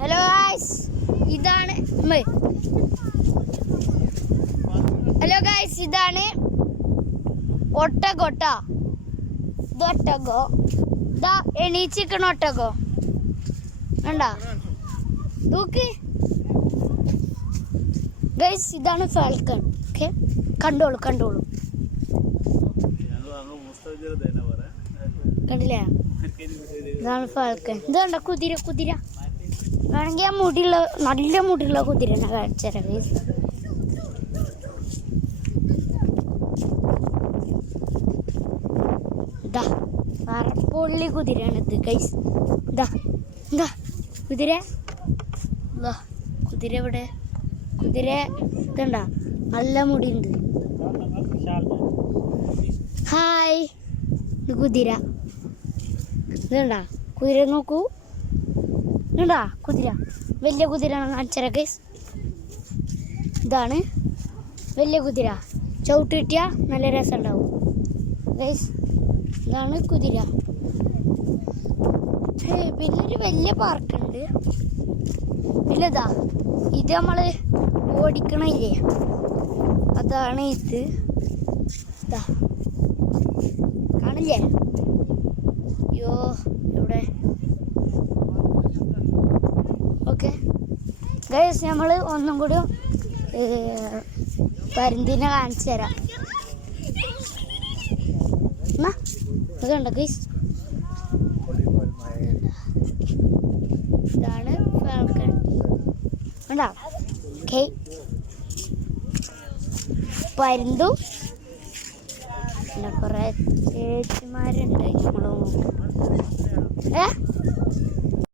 Hello guys, ഇതാണ് ഇതാണ് ഒട്ടകോ. ഇത് ഒട്ടകോ, ഇതാ എണീച്ചിക്കണ ഒട്ടകോ കണ്ടാ നോക്ക് ഗൈസ്. ഇതാണ് ഫാൽക്കൺ. ഓക്കെ, കണ്ടോളൂ കണ്ടില്ലേ? ഇതാണ് ഫാൽക്കൺ. ഇത് കണ്ട കുതിര വേണമെങ്കിൽ ആ നല്ല മുടിയുള്ള കുതിരനെ കാണിച്ചുതരാം ഗൈസ്. ഇതാ പൊള്ളി കുതിരയാണിത് ഗൈസ്. ഇതാ കുതിര ഇവിടെ. കുതിര ഇതണ്ട നല്ല മുടിയുണ്ട്. ഹായ്, ഇത് കുതിര. ഇതണ്ട കുതിര നോക്കൂ. ഇതാ കുതിര, വലിയ കുതിര കാണിച്ചര ഗൈസ്. ഇതാണ് വലിയ കുതിര. ചവിട്ട് കിട്ടിയാൽ നല്ല രസം ഉണ്ടാവും ഗൈസ്. ഇതാണ് കുതിര. പിന്നൊരു വലിയ പാർക്കുണ്ട്. ഇല്ലതാ ഇത് നമ്മള് ഓടിക്കണില്ലേ, അതാണ് ഇത്. ഇതാ കാണില്ലേ? അയ്യോ ഇവിടെ. ഓക്കെ ഗൈസ്, നമ്മൾ ഒന്നും കൂടി പരുന്തിനെ കാണിച്ചു തരാം. അതുണ്ടോ ഗൈസ്, ഇതാണ് ഫാൽക്കൺ. കണ്ടോ? ഓക്കെ, പരുന്തും പിന്നെ കുറെ ചേച്ചിമാരുണ്ട്. നമ്മള്